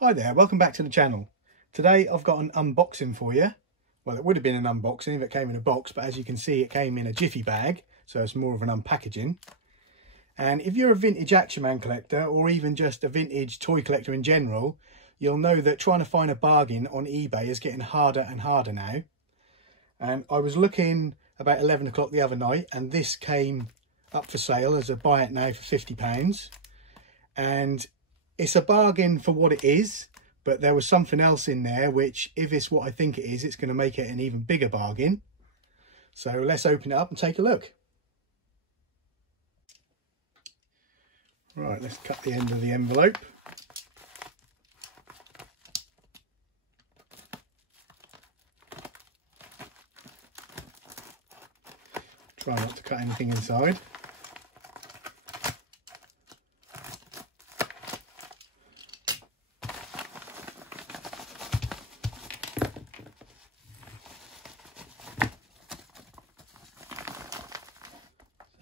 Hi there, welcome back to the channel. Today I've got an unboxing for you. Well, it would have been an unboxing if it came in a box, but as you can see it came in a jiffy bag, so it's more of an unpackaging. And if you're a vintage Action Man collector or even just a vintage toy collector in general, you'll know that trying to find a bargain on eBay is getting harder and harder now. And I was looking about 11 o'clock the other night and this came up for sale as a buy it now for £50. And it's a bargain for what it is, but there was something else in there which, if it's what I think it is, it's going to make it an even bigger bargain. So let's open it up and take a look. Right, let's cut the end of the envelope. Try not to cut anything inside.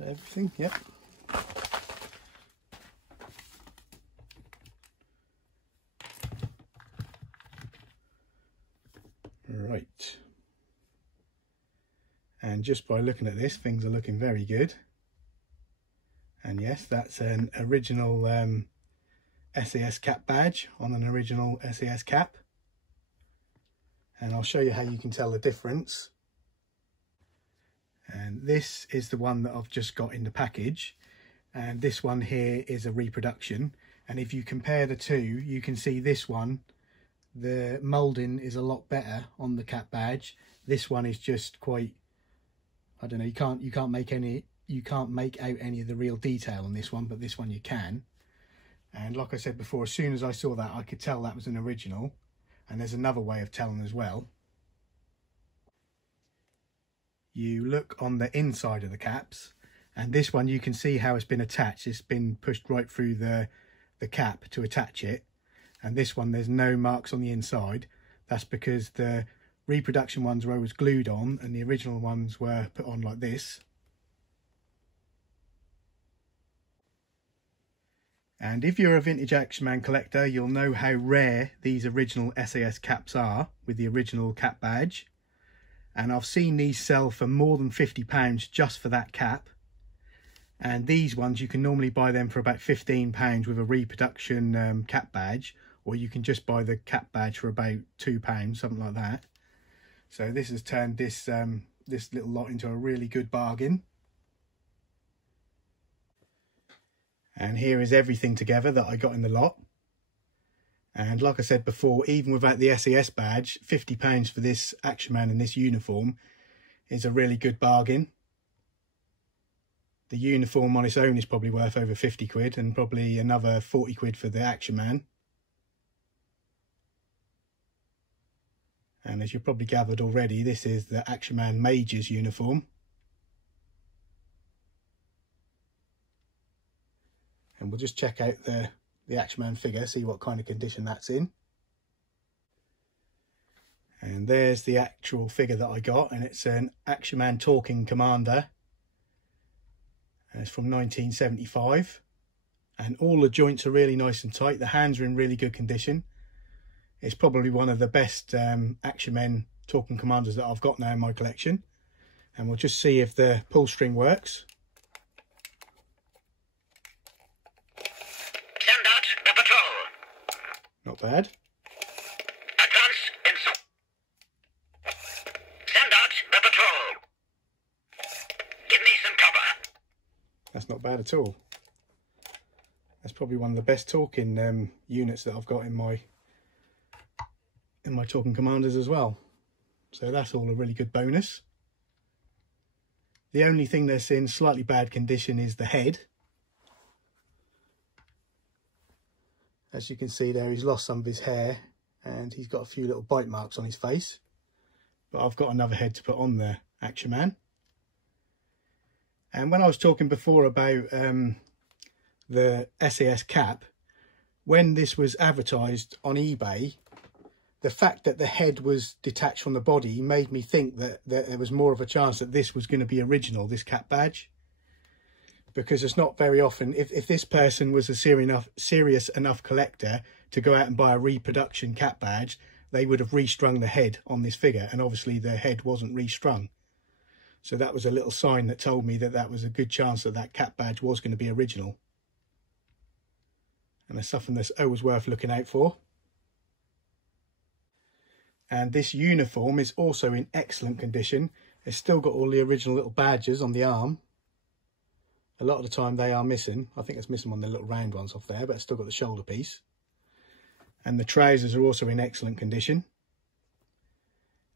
Everything, yep. Right. And just by looking at this, things are looking very good. And yes, that's an original SAS cap badge on an original SAS cap. And I'll show you how you can tell the difference. And this is the one that I've just got in the package, and this one here is a reproduction. And if you compare the two, you can see this one, the moulding is a lot better on the cap badge. This one is just quite, I don't know, you can't make out any of the real detail on this one, but this one you can. And like I said before, as soon as I saw that, I could tell that was an original. And there's another way of telling as well. You look on the inside of the caps, and this one you can see how it's been attached. It's been pushed right through the cap to attach it. And this one, there's no marks on the inside. That's because the reproduction ones were always glued on and the original ones were put on like this. And if you're a vintage Action Man collector, you'll know how rare these original SAS caps are with the original cap badge. And I've seen these sell for more than £50 just for that cap. And these ones, you can normally buy them for about £15 with a reproduction cap badge, or you can just buy the cap badge for about £2, something like that. So this has turned this little lot into a really good bargain. And here is everything together that I got in the lot. And like I said before, even without the SAS badge, £50 for this Action Man in this uniform is a really good bargain. The uniform on its own is probably worth over 50 quid and probably another 40 quid for the Action Man. And as you've probably gathered already, this is the Action Man Major's uniform. And we'll just check out the Action Man figure, see what kind of condition that's in. And there's the actual figure that I got, and it's an Action Man Talking Commander. And it's from 1975. And all the joints are really nice and tight. The hands are in really good condition. It's probably one of the best Action Men Talking Commanders that I've got now in my collection. And we'll just see if the pull string works. Not bad. Advance inside. Send out the patrol. Give me some cover. That's not bad at all. That's probably one of the best talking units that I've got in my Talking Commanders as well. So that's all a really good bonus. The only thing that's in slightly bad condition is the head. As you can see there, he's lost some of his hair and he's got a few little bite marks on his face. But I've got another head to put on the Action Man. And when I was talking before about the SAS cap, when this was advertised on eBay, the fact that the head was detached from the body made me think that there was more of a chance that this was going to be original, this cap badge. because it's not very often, if this person was a serious enough collector to go out and buy a reproduction cap badge, they would have restrung the head on this figure, and obviously the head wasn't restrung. So that was a little sign that told me that that was a good chance that that cap badge was going to be original. And there's something that's always worth looking out for. And this uniform is also in excellent condition. It's still got all the original little badges on the arm. A lot of the time they are missing. I think it's missing one of the little round ones off there, but it's still got the shoulder piece. And the trousers are also in excellent condition.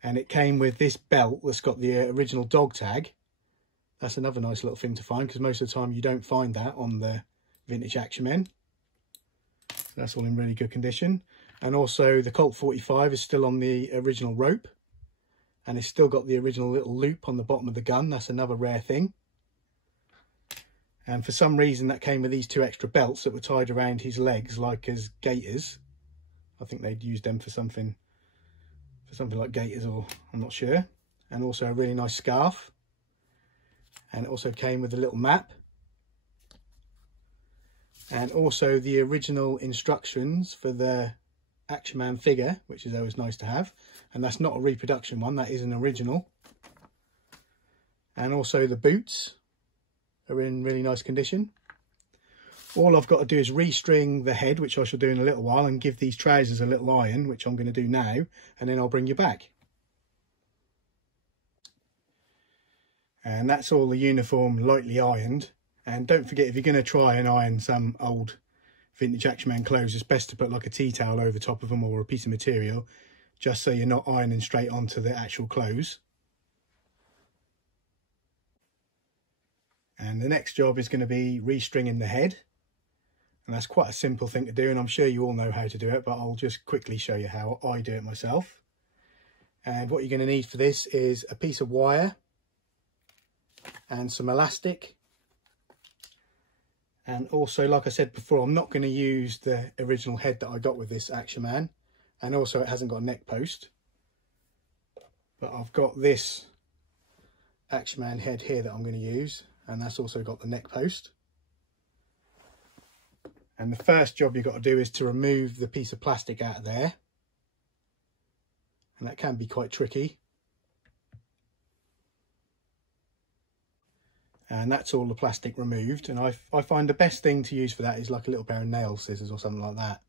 And it came with this belt that's got the original dog tag. That's another nice little thing to find, because most of the time you don't find that on the vintage Action Men. So that's all in really good condition. And also the Colt 45 is still on the original rope. And it's still got the original little loop on the bottom of the gun. That's another rare thing. And for some reason that came with these 2 extra belts that were tied around his legs like as gaiters. I think they'd used them for something like gaiters, or I'm not sure. And also a really nice scarf. And it also came with a little map. And also the original instructions for the Action Man figure, which is always nice to have. And that's not a reproduction one, that is an original. And also the boots are in really nice condition. All I've got to do is restring the head, which I shall do in a little while, and give these trousers a little iron, which I'm going to do now, and then I'll bring you back. And that's all the uniform lightly ironed. And don't forget, if you're going to try and iron some old vintage Action Man clothes, it's best to put like a tea towel over the top of them, or a piece of material, just so you're not ironing straight onto the actual clothes. And the next job is going to be restringing the head. And that's quite a simple thing to do, and I'm sure you all know how to do it, but I'll just quickly show you how I do it myself. And what you're going to need for this is a piece of wire and some elastic. And also, like I said before, I'm not going to use the original head that I got with this Action Man. And also it hasn't got a neck post. But I've got this Action Man head here that I'm going to use. And that's also got the neck post. And the first job you've got to do is to remove the piece of plastic out of there. And that can be quite tricky. And that's all the plastic removed. And I find the best thing to use for that is like a little pair of nail scissors or something like that.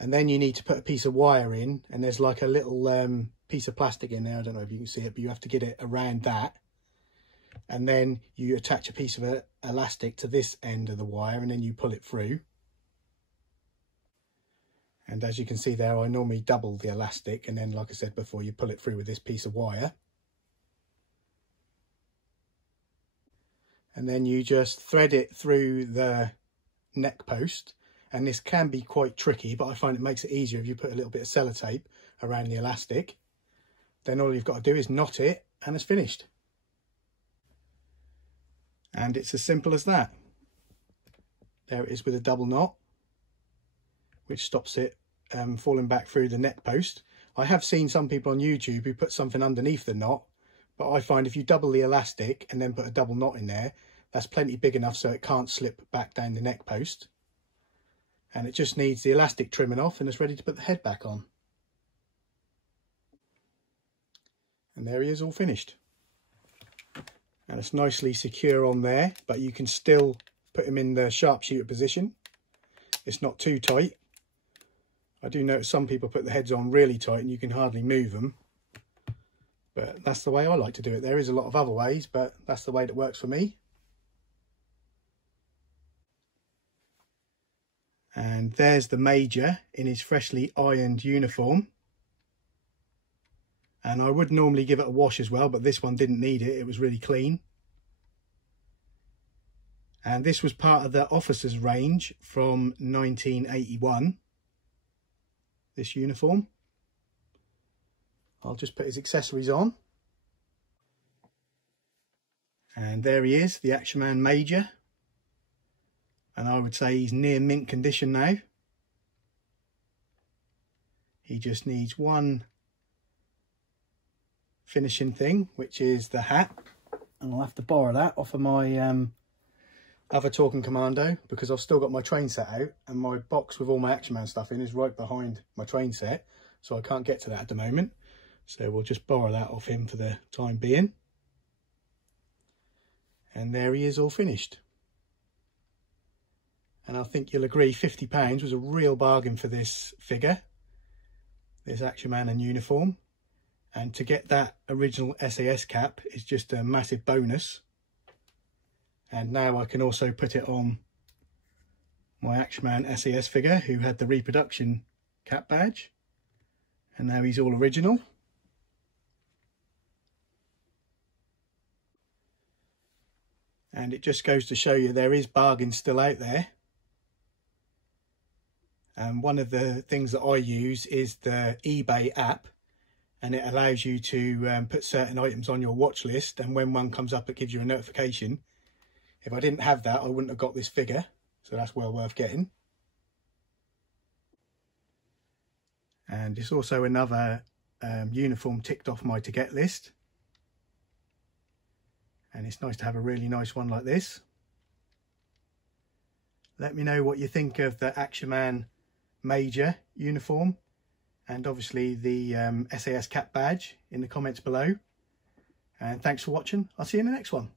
And then you need to put a piece of wire in, and there's like a little piece of plastic in there. I don't know if you can see it, but you have to get it around that. And then you attach a piece of elastic to this end of the wire, and then you pull it through. And as you can see there, I normally double the elastic, and then, like I said before, you pull it through with this piece of wire. And then you just thread it through the neck post. And this can be quite tricky, but I find it makes it easier if you put a little bit of sellotape around the elastic. Then all you've got to do is knot it, and it's finished. And it's as simple as that. There it is with a double knot, which stops it falling back through the neck post. I have seen some people on YouTube who put something underneath the knot, but I find if you double the elastic and then put a double knot in there, that's plenty big enough so it can't slip back down the neck post. And it just needs the elastic trimming off, and it's ready to put the head back on. And there he is, all finished. And it's nicely secure on there, but you can still put him in the sharpshooter position. It's not too tight. I do notice some people put the heads on really tight and you can hardly move them. But that's the way I like to do it. There is a lot of other ways, but that's the way that works for me. And there's the Major in his freshly ironed uniform. And I would normally give it a wash as well, but this one didn't need it. It was really clean. And this was part of the officers' range from 1981. This uniform. I'll just put his accessories on. And there he is, the Action Man Major. And I would say he's near mint condition now. He just needs one finishing thing, which is the hat. And I'll have to borrow that off of my other Talking Commando, because I've still got my train set out, and my box with all my Action Man stuff in is right behind my train set, so I can't get to that at the moment. So we'll just borrow that off him for the time being. And there he is, all finished. And I think you'll agree £50 was a real bargain for this figure, this Action Man in uniform. And to get that original SAS cap is just a massive bonus. And now I can also put it on my Action Man SAS figure, who had the reproduction cap badge. And now he's all original. And it just goes to show you there is bargains still out there. And one of the things that I use is the eBay app, and it allows you to put certain items on your watch list, and when one comes up it gives you a notification. If I didn't have that, I wouldn't have got this figure, so that's well worth getting. And it's also another uniform ticked off my to get list, and it's nice to have a really nice one like this. Let me know what you think of the Action Man Major uniform, and obviously the SAS cap badge in the comments below. And thanks for watching. I'll see you in the next one.